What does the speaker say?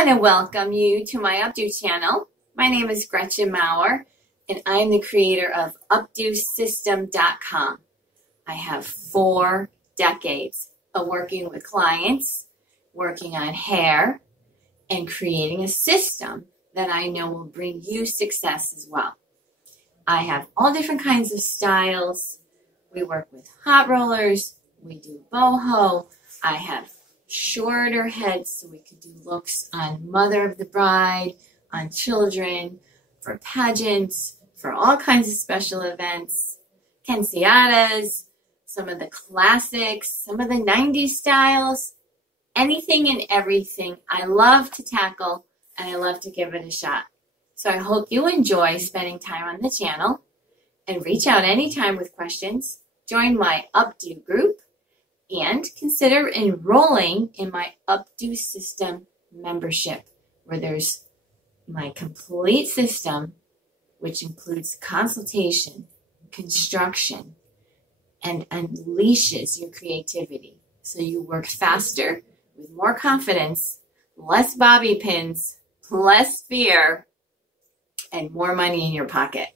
want to welcome you to my Updo channel. My name is Gretchen Maurer, and I'm the creator of UpdoSystem.com. I have 4 decades of working with clients, working on hair, and creating a system that I know will bring you success as well. I have all different kinds of styles. We work with hot rollers, we do boho. I have shorter heads so we could do looks on mother of the bride, on children, for pageants, for all kinds of special events, quinceañeras, some of the classics, some of the 90s styles, anything and everything I love to tackle and I love to give it a shot. So I hope you enjoy spending time on the channel and reach out anytime with questions. Join my Updo group and consider enrolling in my Updo System membership, where there's my complete system, which includes consultation, construction, and unleashes your creativity. So you work faster, with more confidence, less bobby pins, less fear, and more money in your pocket.